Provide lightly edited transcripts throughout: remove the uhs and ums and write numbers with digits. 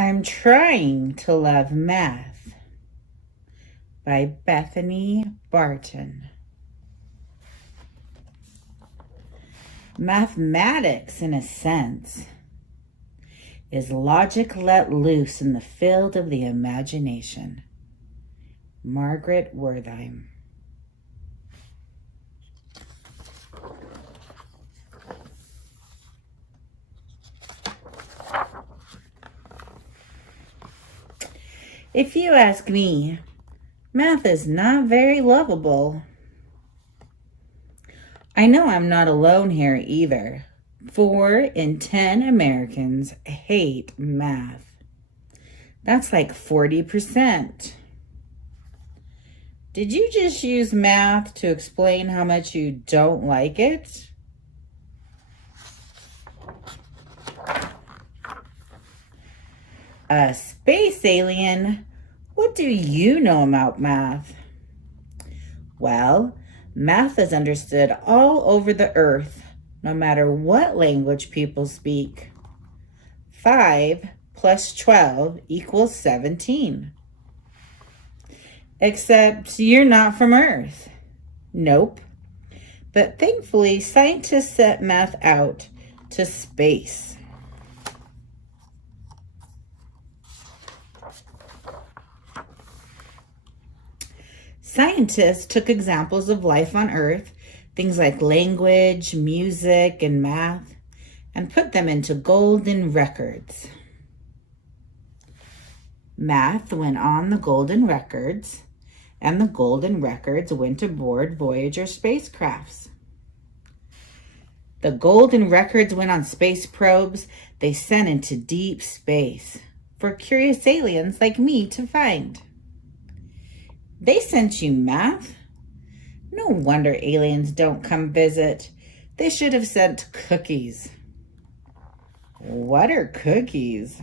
I'm trying to love math by Bethany Barton. Mathematics, in a sense, is logic let loose in the field of the imagination. Margaret Wertheim. If you ask me, math is not very lovable. I know I'm not alone here either. 4 in 10 Americans hate math. That's like 40%. Did you just use math to explain how much you don't like it? A space alien? What do you know about math? Well, math is understood all over the earth, no matter what language people speak. 5 plus 12 equals 17. Except you're not from Earth. Nope. But thankfully, scientists set math out to space. Scientists took examples of life on Earth, things like language, music, and math, and put them into golden records. Math went on the golden records, and the golden records went aboard Voyager spacecrafts. The golden records went on space probes they sent into deep space for curious aliens like me to find. They sent you math? No wonder aliens don't come visit. They should have sent cookies. What are cookies?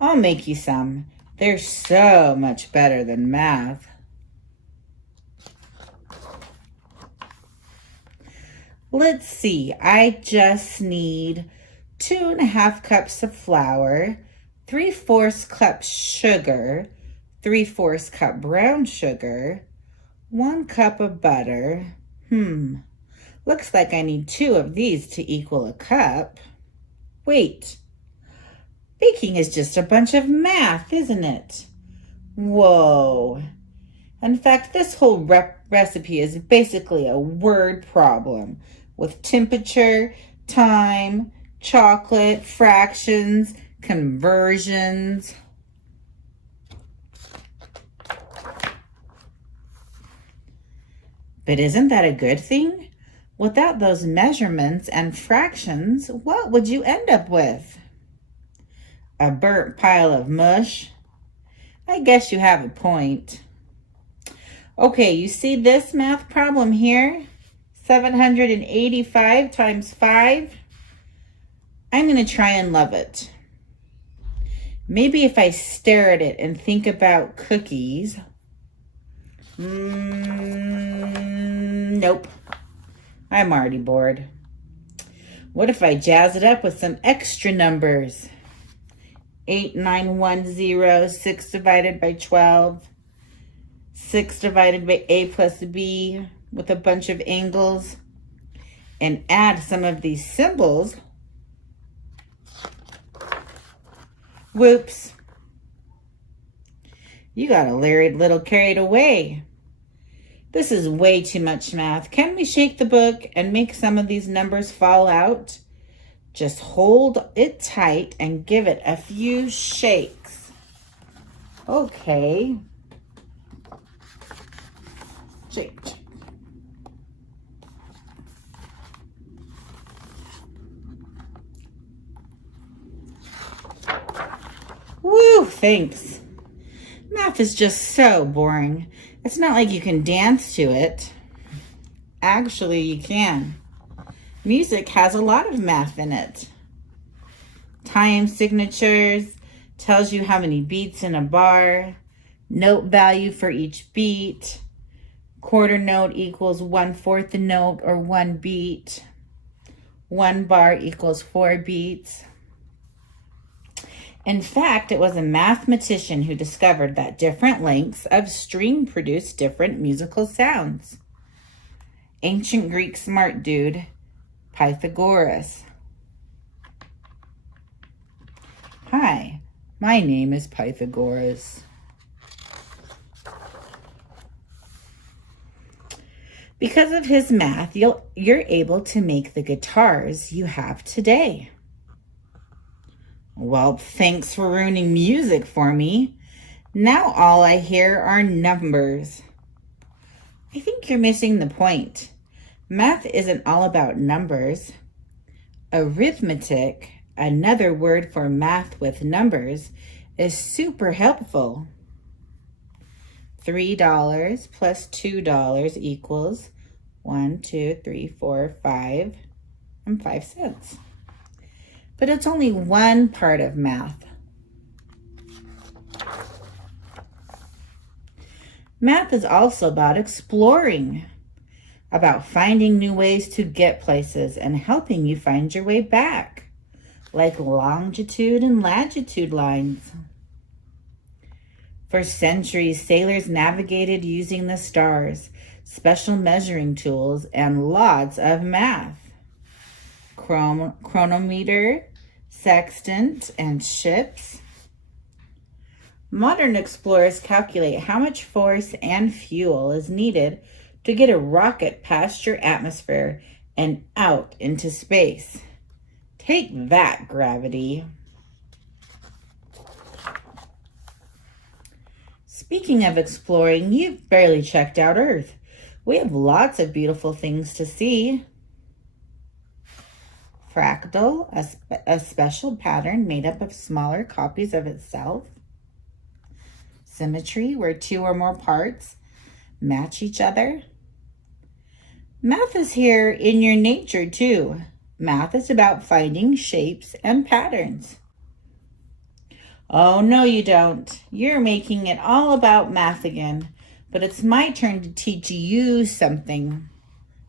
I'll make you some. They're so much better than math. Let's see. I just need 2.5 cups of flour, 3/4 cup sugar, 3/4 cup brown sugar, 1 cup of butter. Looks like I need 2 of these to equal a cup. Wait, baking is just a bunch of math, isn't it? Whoa. In fact, this whole recipe is basically a word problem with temperature, time, chocolate, fractions, conversions. But isn't that a good thing? Without those measurements and fractions, what would you end up with? A burnt pile of mush? I guess you have a point. Okay, you see this math problem here? 785 times 5? I'm going to try and love it. Maybe if I stare at it and think about cookies. Nope. I'm already bored. What if I jazz it up with some extra numbers? 8, 9, 1, 0, 6 divided by 12, 6 divided by a plus b with a bunch of angles, and add some of these symbols. Whoops. You got a little carried away. This is way too much math. Can we shake the book and make some of these numbers fall out? Just hold it tight and give it a few shakes. Okay. Shake. Woo, thanks. Math is just so boring. It's not like you can dance to it. Actually, you can. Music has a lot of math in it. Time signatures tells you how many beats in a bar, note value for each beat, quarter note equals 1/4 a note or 1 beat, 1 bar equals 4 beats. In fact, it was a mathematician who discovered that different lengths of string produce different musical sounds. Ancient Greek smart dude, Pythagoras. Hi, my name is Pythagoras. Because of his math, you're able to make the guitars you have today. Well, thanks for ruining music for me. Now all I hear are numbers. I think you're missing the point. Math isn't all about numbers. Arithmetic, another word for math with numbers, is super helpful. $3 plus $2 equals 1, 2, 3, 4, 5, and 5 cents. But it's only one part of math. Math is also about exploring, about finding new ways to get places and helping you find your way back, like longitude and latitude lines. For centuries, sailors navigated using the stars, special measuring tools, and lots of math. Chronometer, sextant, and ships. Modern explorers calculate how much force and fuel is needed to get a rocket past your atmosphere and out into space. Take that, gravity. Speaking of exploring, you've barely checked out Earth. We have lots of beautiful things to see. Fractal, a special pattern made up of smaller copies of itself. Symmetry, where two or more parts match each other. Math is here in your nature too. Math is about finding shapes and patterns. Oh, no, you don't. You're making it all about math again, but it's my turn to teach you something.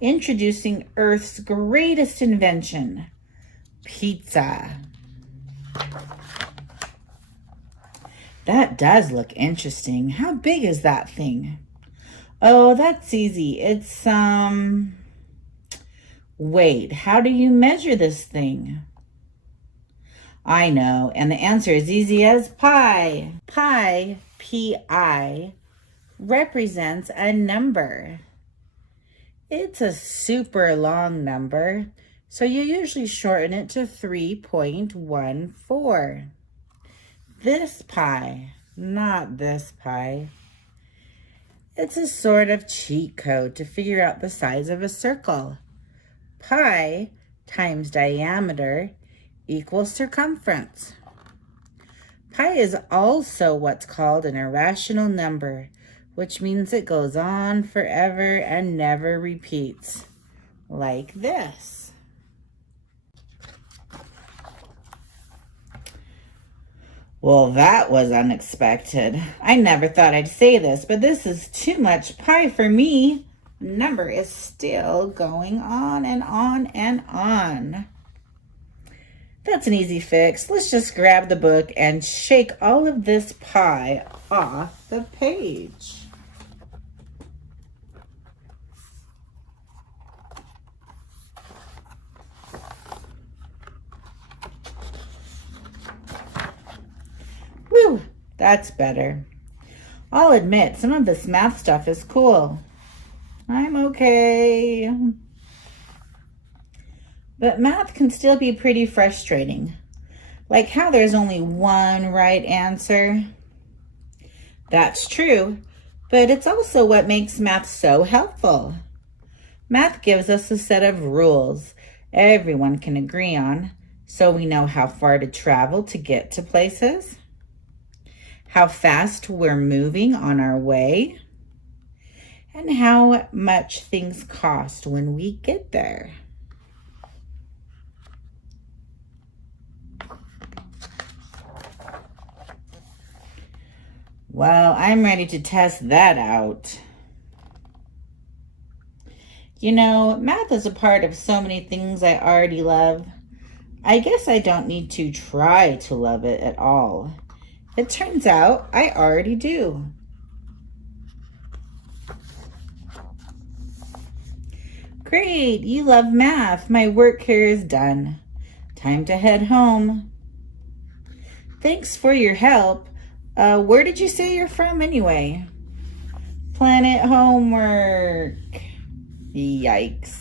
Introducing Earth's greatest invention, pizza. That does look interesting. How big is that thing? Oh, that's easy. It's, wait, how do you measure this thing? I know, and the answer is easy as pi. Pi, P-I, represents a number. It's a super long number, so you usually shorten it to 3.14. This pi, not this pi. It's a sort of cheat code to figure out the size of a circle. Pi times diameter equals circumference. Pi is also what's called an irrational number, which means it goes on forever and never repeats, like this. Well, that was unexpected. I never thought I'd say this, but this is too much pie for me. Number is still going on and on and on. That's an easy fix. Let's just grab the book and shake all of this pie off the page. Whew, that's better. I'll admit, some of this math stuff is cool. I'm okay. But math can still be pretty frustrating. Like how there's only one right answer. That's true, but it's also what makes math so helpful. Math gives us a set of rules everyone can agree on, so we know how far to travel to get to places, how fast we're moving on our way, and how much things cost when we get there. Well, I'm ready to test that out. You know, math is a part of so many things I already love. I guess I don't need to try to love it at all. It turns out I already do. Great, you love math. My work here is done. Time to head home. Thanks for your help. Where did you say you're from anyway? Planet homework. Yikes.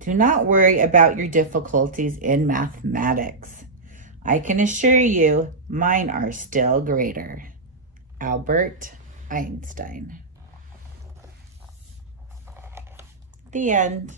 Do not worry about your difficulties in mathematics. I can assure you mine are still greater. Albert Einstein. The end.